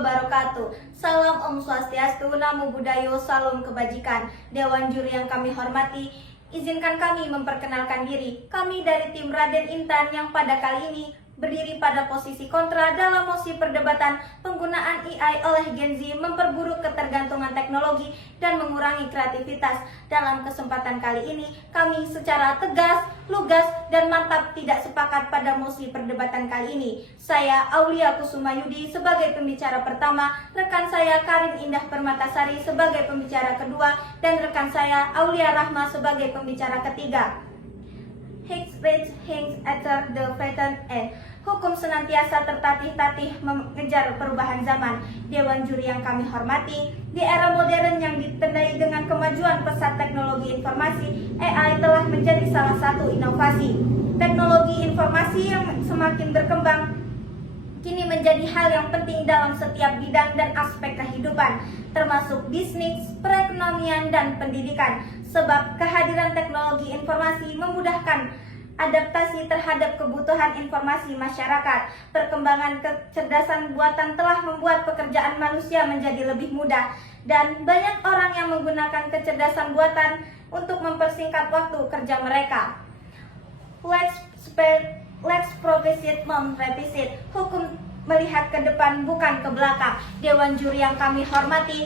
wabarakatuh. Salam Om Swastiastu, Namo Buddhaya, Salam Kebajikan. Dewan juri yang kami hormati, izinkan kami memperkenalkan diri. Kami dari tim Raden Intan yang pada kali ini berdiri pada posisi kontra dalam mosi perdebatan penggunaan AI oleh Gen Z memperburuk ketergantungan teknologi dan mengurangi kreativitas. Dalam kesempatan kali ini, kami secara tegas, lugas, dan mantap tidak sepakat pada mosi perdebatan kali ini. Saya Aulia Kusumayudi sebagai pembicara pertama, rekan saya Karin Indah Permatasari sebagai pembicara kedua, dan rekan saya Aulia Rahma sebagai pembicara ketiga. Hate speech hints after the pattern end. Hukum senantiasa tertatih-tatih mengejar perubahan zaman. Dewan juri yang kami hormati, di era modern yang ditandai dengan kemajuan pesat teknologi informasi, AI telah menjadi salah satu inovasi. Teknologi informasi yang semakin berkembang kini menjadi hal yang penting dalam setiap bidang dan aspek kehidupan, termasuk bisnis, perekonomian, dan pendidikan. Sebab kehadiran teknologi informasi memudahkan adaptasi terhadap kebutuhan informasi masyarakat. Perkembangan kecerdasan buatan telah membuat pekerjaan manusia menjadi lebih mudah, dan banyak orang yang menggunakan kecerdasan buatan untuk mempersingkat waktu kerja mereka. Let's proceed, revisit. Hukum melihat ke depan bukan ke belakang. Dewan juri yang kami hormati,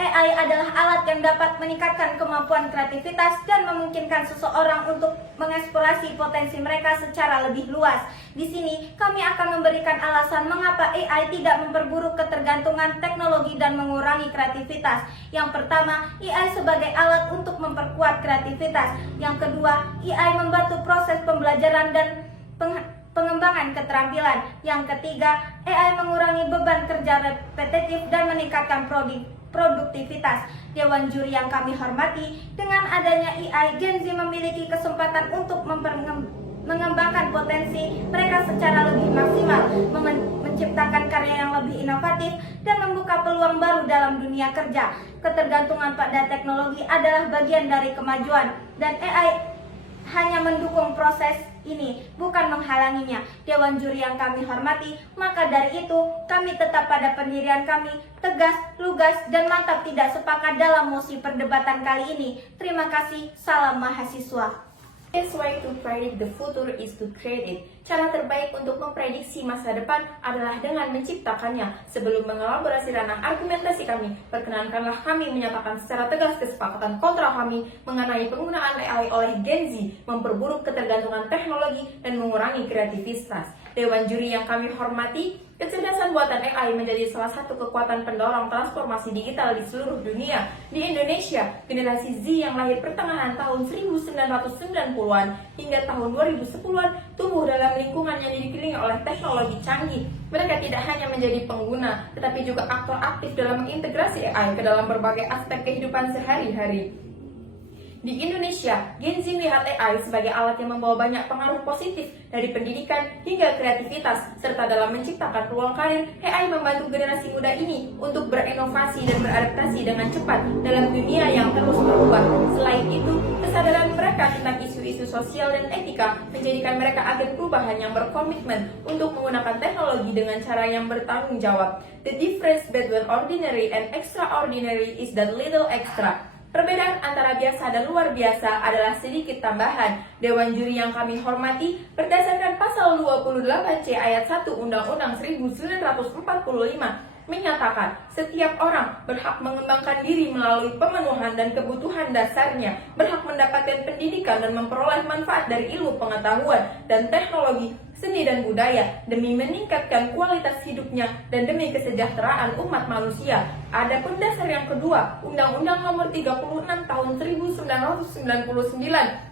AI adalah alat yang dapat meningkatkan kemampuan kreativitas dan memungkinkan seseorang untuk mengeksplorasi potensi mereka secara lebih luas. Di sini, kami akan memberikan alasan mengapa AI tidak memperburuk ketergantungan teknologi dan mengurangi kreativitas. Yang pertama, AI sebagai alat untuk memperkuat kreativitas. Yang kedua, AI membantu proses pembelajaran dan pengembangan keterampilan. Yang ketiga, AI mengurangi beban kerja repetitif dan meningkatkan produktivitas. Dewan juri yang kami hormati, dengan adanya AI, Gen Z memiliki kesempatan untuk mengembangkan potensi mereka secara lebih maksimal, menciptakan karya yang lebih inovatif, dan membuka peluang baru dalam dunia kerja. Ketergantungan pada teknologi adalah bagian dari kemajuan, dan AI hanya mendukung proses ini, bukan menghalanginya. Dewan juri yang kami hormati, maka dari itu kami tetap pada pendirian kami, tegas, lugas, dan mantap tidak sepakat dalam mosi perdebatan kali ini. Terima kasih, salam mahasiswa. Best way to predict the future is to create it. Cara terbaik untuk memprediksi masa depan adalah dengan menciptakannya. Sebelum mengelaborasi ranah argumentasi kami, perkenankanlah kami menyatakan secara tegas kesepakatan kontra kami mengenai penggunaan AI oleh Gen Z, memperburuk ketergantungan teknologi dan mengurangi kreativitas. Dewan juri yang kami hormati, kecerdasan buatan AI menjadi salah satu kekuatan pendorong transformasi digital di seluruh dunia. Di Indonesia, generasi Z yang lahir pertengahan tahun 1990-an hingga tahun 2010-an tumbuh dalam lingkungan yang dikelilingi oleh teknologi canggih. Mereka tidak hanya menjadi pengguna, tetapi juga aktor aktif dalam mengintegrasi AI ke dalam berbagai aspek kehidupan sehari-hari. Di Indonesia, Gen Z melihat AI sebagai alat yang membawa banyak pengaruh positif dari pendidikan hingga kreativitas, serta dalam menciptakan peluang karir. AI membantu generasi muda ini untuk berinovasi dan beradaptasi dengan cepat dalam dunia yang terus berubah. Selain itu, kesadaran mereka tentang isu-isu sosial dan etika menjadikan mereka agen perubahan yang berkomitmen untuk menggunakan teknologi dengan cara yang bertanggung jawab. The difference between ordinary and extraordinary is that little extra. Perbedaan antara biasa dan luar biasa adalah sedikit tambahan. Dewan juri yang kami hormati, berdasarkan pasal 28C ayat 1 Undang-Undang 1945 menyatakan setiap orang berhak mengembangkan diri melalui pemenuhan dan kebutuhan dasarnya, berhak mendapatkan pendidikan dan memperoleh manfaat dari ilmu pengetahuan dan teknologi, seni dan budaya demi meningkatkan kualitas hidupnya dan demi kesejahteraan umat manusia. Adapun dasar yang kedua, Undang-Undang Nomor 36 Tahun 1999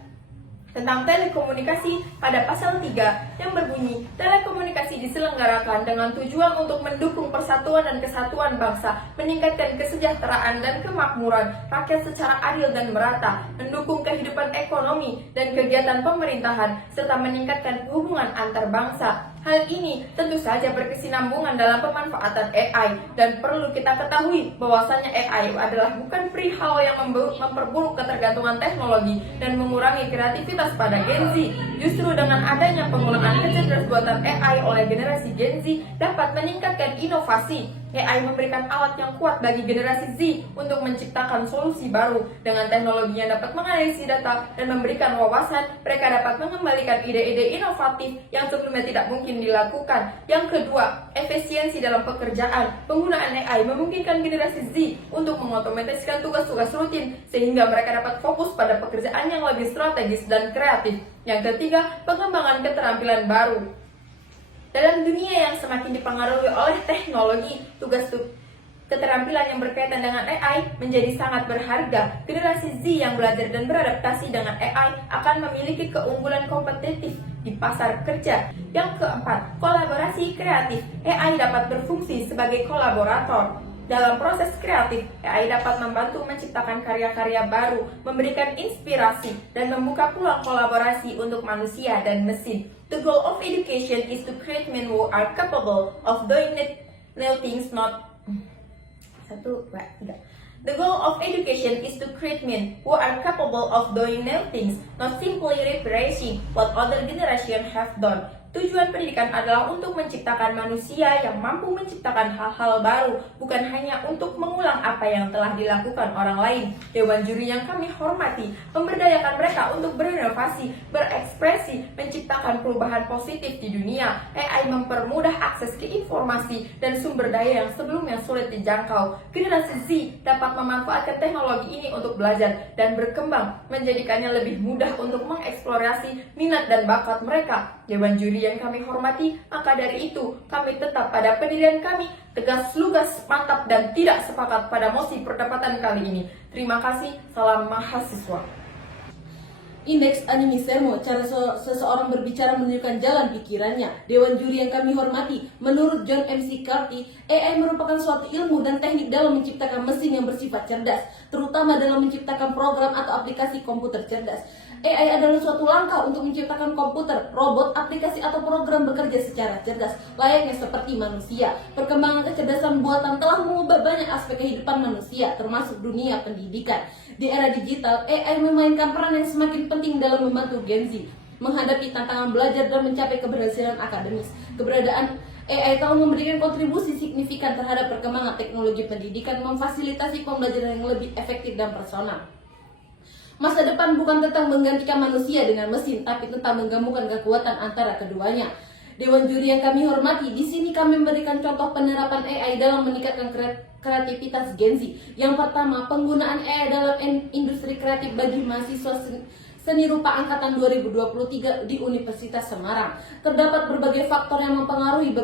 tentang telekomunikasi pada pasal 3 yang berbunyi, telekomunikasi diselenggarakan dengan tujuan untuk mendukung persatuan dan kesatuan bangsa, meningkatkan kesejahteraan dan kemakmuran rakyat secara adil dan merata, mendukung kehidupan ekonomi dan kegiatan pemerintahan, serta meningkatkan hubungan antar bangsa. Hal ini tentu saja berkesinambungan dalam pemanfaatan AI, dan perlu kita ketahui bahwasanya AI adalah bukan perihal yang memperburuk ketergantungan teknologi dan mengurangi kreativitas pada Gen Z. Justru dengan adanya penggunaan kecerdasan buatan AI oleh generasi Gen Z dapat meningkatkan inovasi, AI memberikan alat yang kuat bagi generasi Z untuk menciptakan solusi baru. Dengan teknologi yang dapat menganalisis data dan memberikan wawasan, mereka dapat mengembalikan ide-ide inovatif yang sebelumnya tidak mungkin dilakukan. Yang kedua, efisiensi dalam pekerjaan. Penggunaan AI memungkinkan generasi Z untuk mengotomatiskan tugas-tugas rutin sehingga mereka dapat fokus pada pekerjaan yang lebih strategis dan kreatif. Yang ketiga, pengembangan keterampilan baru. Dalam dunia yang semakin dipengaruhi oleh teknologi, keterampilan yang berkaitan dengan AI menjadi sangat berharga. Generasi Z yang belajar dan beradaptasi dengan AI akan memiliki keunggulan kompetitif di pasar kerja. Yang keempat, kolaborasi kreatif. AI dapat berfungsi sebagai kolaborator. Dalam proses kreatif, AI dapat membantu menciptakan karya-karya baru, memberikan inspirasi, dan membuka peluang kolaborasi untuk manusia dan mesin. The goal of education is to create men who are capable of doing new things, not... The goal of education is to create men who are capable of doing new things, not simply rephrasing what other generations have done. Tujuan pendidikan adalah untuk menciptakan manusia yang mampu menciptakan hal-hal baru, bukan hanya untuk mengulang apa yang telah dilakukan orang lain. Dewan juri yang kami hormati, memberdayakan mereka untuk berinovasi, berekspresi, menciptakan perubahan positif di dunia. AI mempermudah akses ke informasi dan sumber daya yang sebelumnya sulit dijangkau. Generasi Z dapat memanfaatkan teknologi ini untuk belajar dan berkembang, menjadikannya lebih mudah untuk mengeksplorasi minat dan bakat mereka. Dewan juri yang kami hormati, maka dari itu kami tetap pada pendirian kami, tegas, lugas, mantap, dan tidak sepakat pada mosi perdebatan kali ini. Terima kasih, salam mahasiswa. Indeks animismo, cara seseorang berbicara menunjukkan jalan pikirannya. Dewan juri yang kami hormati, menurut John McCarthy, AI merupakan suatu ilmu dan teknik dalam menciptakan mesin yang bersifat cerdas, terutama dalam menciptakan program atau aplikasi komputer cerdas. AI adalah suatu langkah untuk menciptakan komputer, robot, aplikasi, atau program bekerja secara cerdas, layaknya seperti manusia. Perkembangan kecerdasan buatan telah mengubah banyak aspek kehidupan manusia, termasuk dunia pendidikan. Di era digital, AI memainkan peran yang semakin penting dalam membantu Gen Z menghadapi tantangan belajar dan mencapai keberhasilan akademis. Keberadaan AI telah memberikan kontribusi signifikan terhadap perkembangan teknologi pendidikan, memfasilitasi pembelajaran yang lebih efektif dan personal. Masa depan bukan tentang menggantikan manusia dengan mesin, tapi tentang menggabungkan kekuatan antara keduanya. Dewan juri yang kami hormati, di sini kami memberikan contoh penerapan AI dalam meningkatkan kreativitas Gen Z. Yang pertama, penggunaan AI dalam industri kreatif bagi mahasiswa seni rupa angkatan 2023 di Universitas Semarang. Terdapat berbagai faktor yang mempengaruhi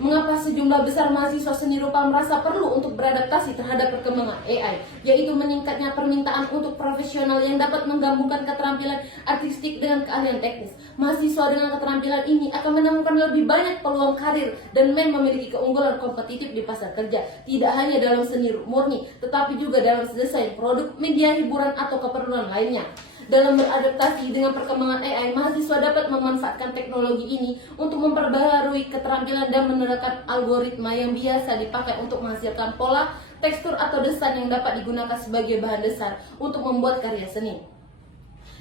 mengapa sejumlah besar mahasiswa seni rupa merasa perlu untuk beradaptasi terhadap perkembangan AI, yaitu meningkatnya permintaan untuk profesional yang dapat menggabungkan keterampilan artistik dengan keahlian teknis. Mahasiswa dengan keterampilan ini akan menemukan lebih banyak peluang karir dan memiliki keunggulan kompetitif di pasar kerja, tidak hanya dalam seni murni, tetapi juga dalam desain produk, media hiburan, atau keperluan lainnya. Dalam beradaptasi dengan perkembangan AI, mahasiswa dapat memanfaatkan teknologi ini untuk memperbaharui keterampilan dan menerapkan algoritma yang biasa dipakai untuk menghasilkan pola, tekstur, atau desain yang dapat digunakan sebagai bahan dasar untuk membuat karya seni.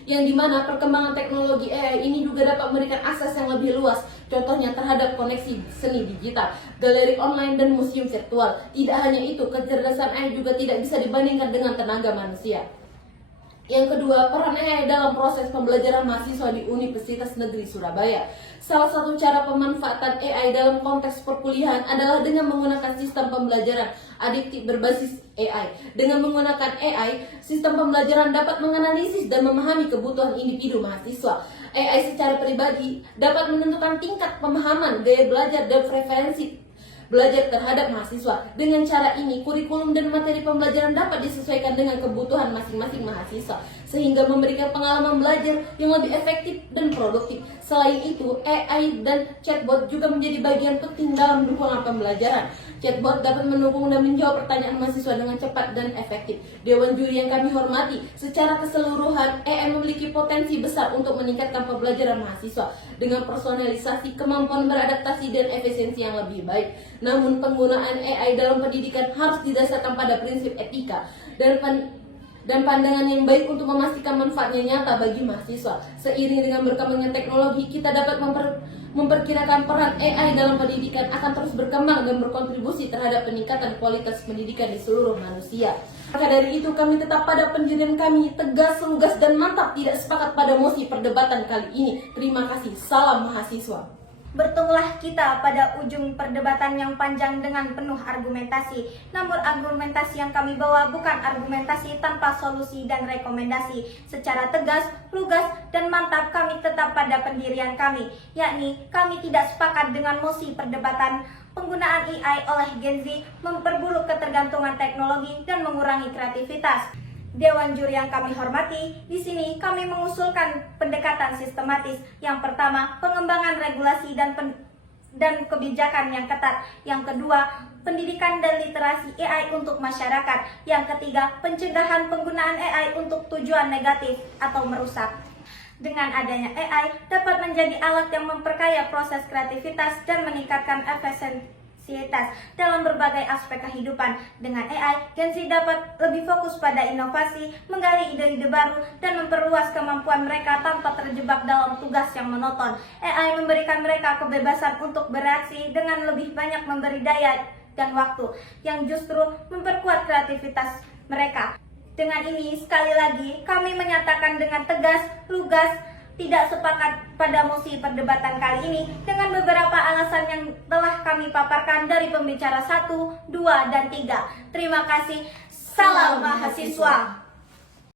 Yang dimana perkembangan teknologi AI ini juga dapat memberikan akses yang lebih luas, contohnya terhadap koneksi seni digital, galeri online, dan museum virtual. Tidak hanya itu, kecerdasan AI juga tidak bisa dibandingkan dengan tenaga manusia. Yang kedua, peran AI dalam proses pembelajaran mahasiswa di Universitas Negeri Surabaya. Salah satu cara pemanfaatan AI dalam konteks perkuliahan adalah dengan menggunakan sistem pembelajaran adiktif berbasis AI. Dengan menggunakan AI, sistem pembelajaran dapat menganalisis dan memahami kebutuhan individu mahasiswa. AI secara pribadi dapat menentukan tingkat pemahaman, gaya belajar, dan preferensi belajar terhadap mahasiswa. Dengan cara ini, kurikulum dan materi pembelajaran dapat disesuaikan dengan kebutuhan masing-masing mahasiswa, sehingga memberikan pengalaman belajar yang lebih efektif dan produktif. Selain itu, AI dan chatbot juga menjadi bagian penting dalam dukungan pembelajaran. Chatbot dapat mendukung dan menjawab pertanyaan mahasiswa dengan cepat dan efektif. Dewan juri yang kami hormati, secara keseluruhan, AI memiliki potensi besar untuk meningkatkan pembelajaran mahasiswa dengan personalisasi, kemampuan beradaptasi, dan efisiensi yang lebih baik. Namun, penggunaan AI dalam pendidikan harus didasarkan pada prinsip etika dan dan pandangan yang baik untuk memastikan manfaatnya nyata bagi mahasiswa. Seiring dengan berkembangnya teknologi, kita dapat memperkirakan peran AI dalam pendidikan akan terus berkembang dan berkontribusi terhadap peningkatan kualitas pendidikan di seluruh manusia. Maka dari itu kami tetap pada pendirian kami, tegas, lugas, dan mantap, tidak sepakat pada mosi perdebatan kali ini. Terima kasih, salam mahasiswa. Bertemulah kita pada ujung perdebatan yang panjang dengan penuh argumentasi. Namun argumentasi yang kami bawa bukan argumentasi tanpa solusi dan rekomendasi. Secara tegas, lugas, dan mantap kami tetap pada pendirian kami, yakni kami tidak sepakat dengan mosi perdebatan penggunaan AI oleh Gen Z memperburuk ketergantungan teknologi dan mengurangi kreativitas. Dewan juri yang kami hormati, di sini kami mengusulkan pendekatan sistematis. Yang pertama, pengembangan regulasi dan kebijakan yang ketat. Yang kedua, pendidikan dan literasi AI untuk masyarakat. Yang ketiga, pencegahan penggunaan AI untuk tujuan negatif atau merusak. Dengan adanya AI dapat menjadi alat yang memperkaya proses kreativitas dan meningkatkan efisiensitas dalam berbagai aspek kehidupan. Dengan AI, Gen Z dapat lebih fokus pada inovasi, menggali ide-ide baru, dan memperluas kemampuan mereka tanpa terjebak dalam tugas yang monoton. AI memberikan mereka kebebasan untuk bereaksi dengan lebih banyak memberi daya dan waktu, yang justru memperkuat kreativitas mereka. Dengan ini, sekali lagi, kami menyatakan dengan tegas, lugas, tidak sepakat pada mosi perdebatan kali ini dengan beberapa alasan yang telah kami paparkan dari pembicara 1, 2, dan 3. Terima kasih. Salam mahasiswa.